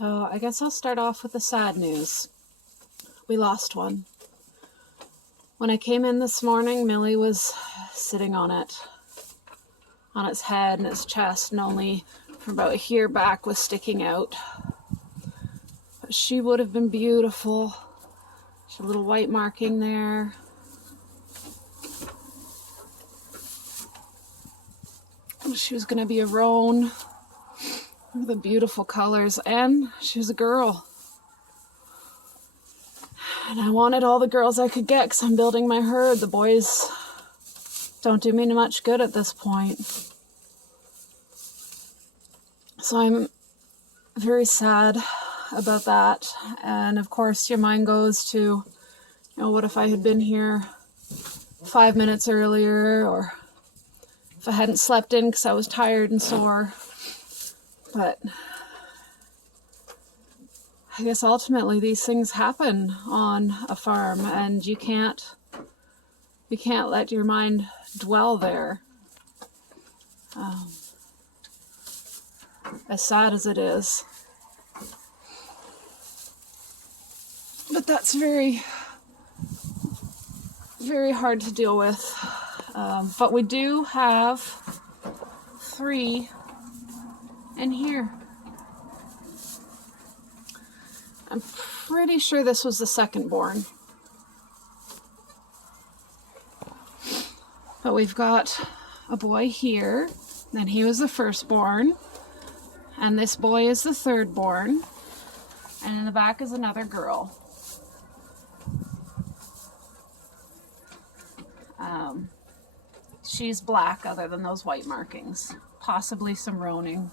So I guess I'll start off with the sad news. We lost one. When I came in this morning, Millie was sitting on its head and its chest, and only from about here back was sticking out. But she would have been beautiful. She had a little white marking there. She was going to be a roan with the beautiful colors, and she was a girl. And I wanted all the girls I could get because I'm building my herd. The boys don't do me much good at this point. So I'm very sad about that. And of course your mind goes to, what if I had been here 5 minutes earlier, or if I hadn't slept in because I was tired and sore. But I guess ultimately these things happen on a farm, and you can't let your mind dwell there. As sad as it is. But that's very, very hard to deal with. But we do have 3 in here. I'm pretty sure this was the second born. But we've got a boy here, and he was the firstborn. And this boy is the third born. And in the back is another girl. She's black other than those white markings. Possibly some roaning.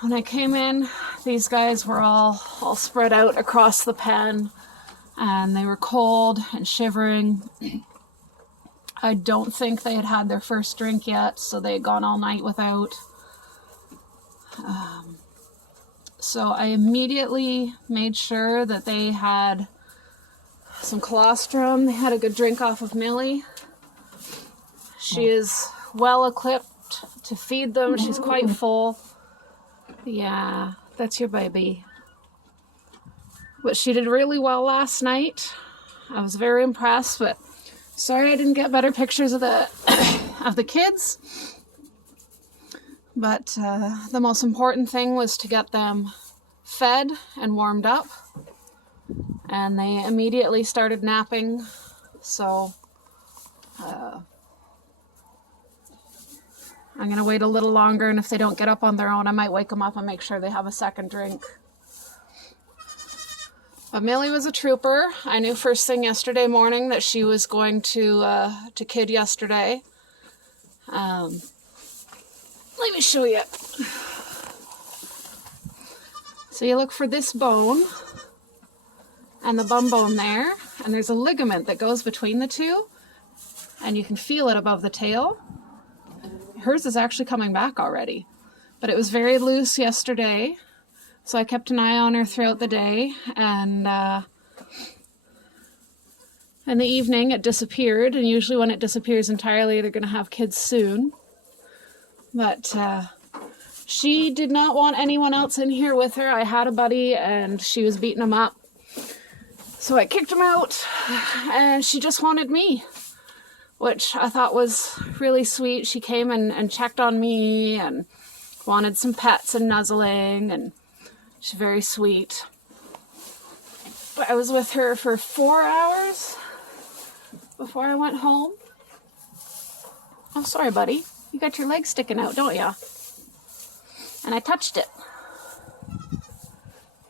When I came in, these guys were all spread out across the pen, and they were cold and shivering. I don't think they had had their first drink yet, so they had gone all night without. So I immediately made sure that they had some colostrum. They had a good drink off of Millie. She is well equipped to feed them. She's quite full. Yeah, that's your baby. But she did really well last night. I was very impressed, but sorry I didn't get better pictures of the of the kids. But the most important thing was to get them fed and warmed up. And they immediately started napping. So I'm going to wait a little longer, and if they don't get up on their own, I might wake them up and make sure they have a second drink. But Millie was a trooper. I knew first thing yesterday morning that she was going to kid yesterday. Let me show you. So you look for this bone and the bum bone there, and there's a ligament that goes between the two, and you can feel it above the tail. Hers is actually coming back already, but it was very loose yesterday, so I kept an eye on her throughout the day, and in the evening it disappeared, and usually when it disappears entirely they're going to have kids soon. But she did not want anyone else in here with her. I had a buddy and she was beating him up, so I kicked him out, and she just wanted me, which I thought was really sweet. She came and checked on me and wanted some pets and nuzzling, and she's very sweet. But I was with her for 4 hours before I went home. Oh, sorry, buddy. You got your leg sticking out, don't ya? And I touched it.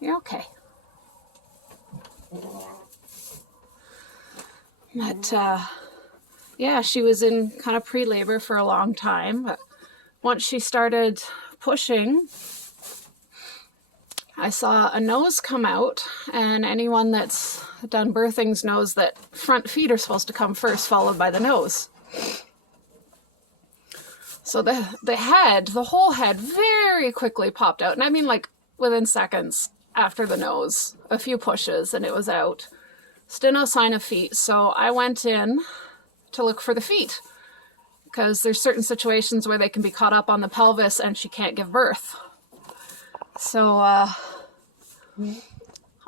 You're okay. But, yeah, she was in kind of pre-labor for a long time, but once she started pushing, I saw a nose come out, and anyone that's done birthings knows that front feet are supposed to come first, followed by the nose. So the head, the whole head, very quickly popped out, and I mean like within seconds after the nose, a few pushes, and it was out. Still no sign of feet, so I went in to look for the feet, because there's certain situations where they can be caught up on the pelvis and she can't give birth. So I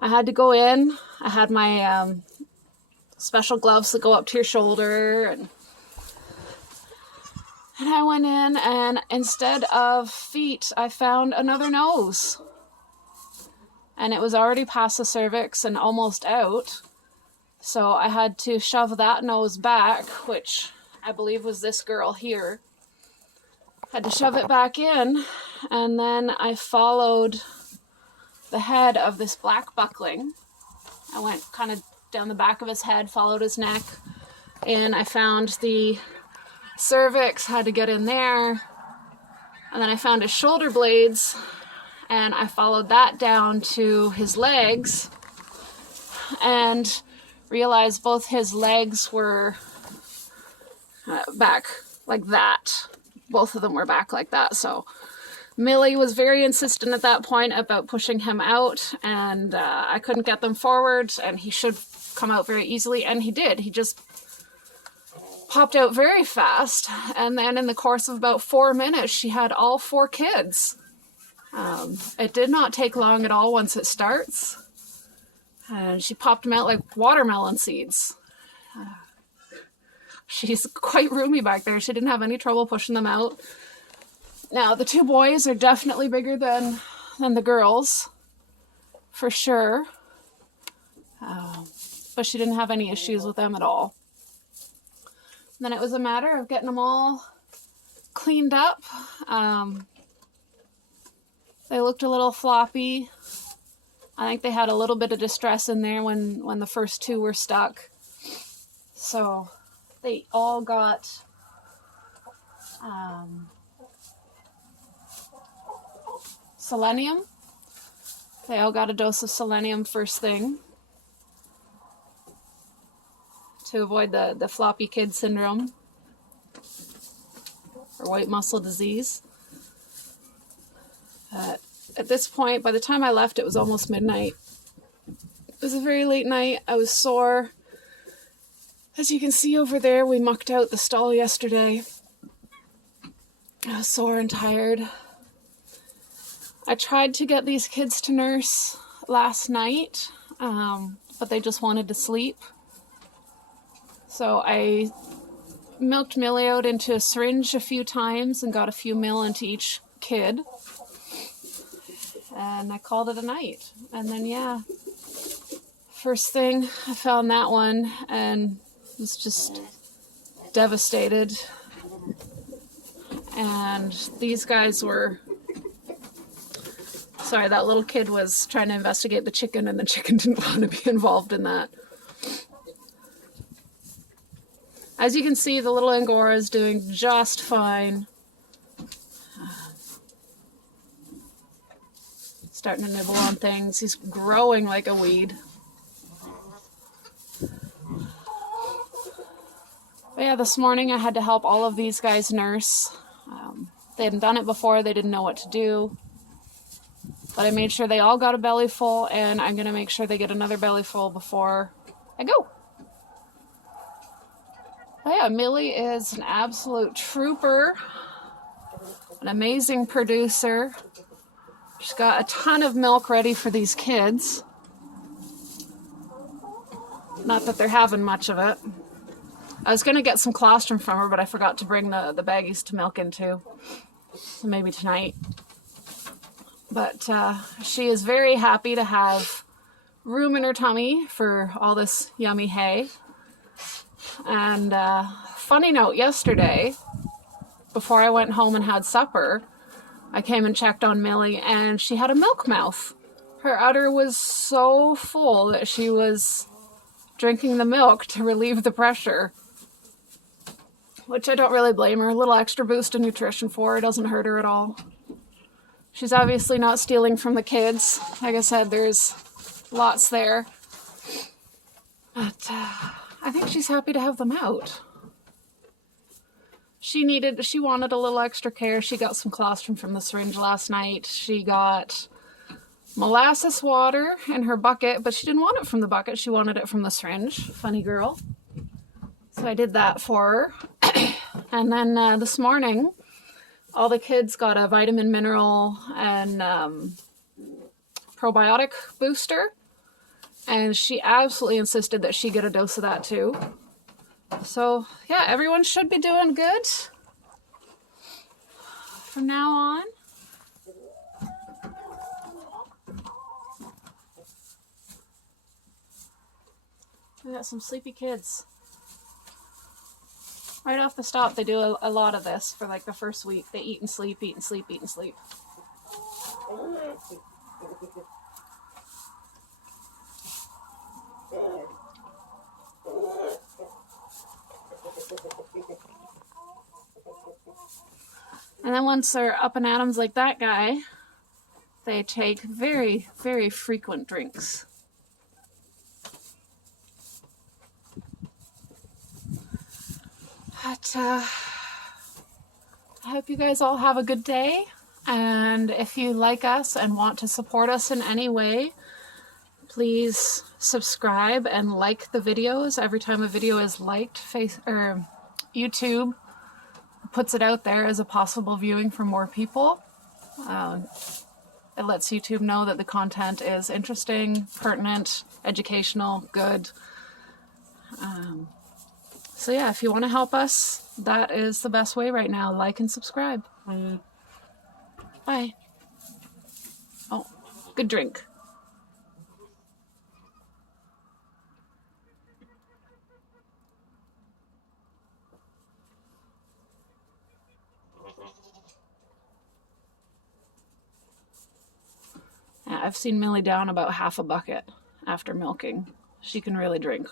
had to go in. I had my special gloves that go up to your shoulder, and I went in, and instead of feet, I found another nose. And it was already past the cervix and almost out. So I had to shove that nose back, which I believe was this girl here. Had to shove it back in, and then I followed the head of this black buckling. I went kind of down the back of his head, followed his neck, and I found the cervix, had to get in there, and then I found his shoulder blades, and I followed that down to his legs, and realized both his legs were back like that. Both of them were back like that. So Millie was very insistent at that point about pushing him out, and I couldn't get them forward, and he should come out very easily, and he did. He just popped out very fast, and then in the course of about 4 minutes, she had all 4 kids. It did not take long at all once it starts, and she popped them out like watermelon seeds. She's quite roomy back there. She didn't have any trouble pushing them out. Now, the 2 boys are definitely bigger than the girls, for sure. But she didn't have any issues with them at all. Then it was a matter of getting them all cleaned up. They looked a little floppy. I think they had a little bit of distress in there when the first 2 were stuck. So they all got selenium. They all got a dose of selenium first thing to avoid the floppy kid syndrome or white muscle disease. At this point, by the time I left, it was almost midnight. It was a very late night. I was sore. As you can see over there, we mucked out the stall yesterday. I was sore and tired. I tried to get these kids to nurse last night, but they just wanted to sleep. So I milked Millie out into a syringe a few times and got a few mil into each kid. And I called it a night. And then, yeah, first thing, I found that one and was just devastated. And these guys were... Sorry, that little kid was trying to investigate the chicken, and the chicken didn't want to be involved in that. As you can see, the little Angora is doing just fine. Starting to nibble on things. He's growing like a weed. But yeah, this morning I had to help all of these guys nurse. They hadn't done it before. They didn't know what to do. But I made sure they all got a belly full, and I'm going to make sure they get another belly full before I go. But yeah, Millie is an absolute trooper, an amazing producer. She's got a ton of milk ready for these kids. Not that they're having much of it. I was going to get some colostrum from her, but I forgot to bring the baggies to milk into. So maybe tonight. But she is very happy to have room in her tummy for all this yummy hay. And funny note, yesterday, before I went home and had supper, I came and checked on Millie, and she had a milk mouth. Her udder was so full that she was drinking the milk to relieve the pressure, which I don't really blame her. A little extra boost of nutrition for her doesn't hurt her at all. She's obviously not stealing from the kids. Like I said, there's lots there. But I think she's happy to have them out. She wanted a little extra care. She got some colostrum from the syringe last night. She got molasses water in her bucket, but she didn't want it from the bucket. She wanted it from the syringe. Funny girl. So I did that for her. And then this morning, all the kids got a vitamin, mineral, and probiotic booster, and she absolutely insisted that she get a dose of that too. So yeah, everyone should be doing good from now on. We got some sleepy kids. Right off the stop, they do a lot of this for like the first week. They eat and sleep, eat and sleep, eat and sleep. And then once they're up and atoms like that guy, they take very, very frequent drinks. But I hope you guys all have a good day. And if you like us and want to support us in any way, please subscribe and like the videos. Every time a video is liked, YouTube puts it out there as a possible viewing for more people. It lets YouTube know that the content is interesting, pertinent, educational, good. So yeah, if you want to help us, that is the best way right now. Like and subscribe. Bye. Oh, good drink. Yeah, I've seen Millie down about half a bucket after milking. She can really drink.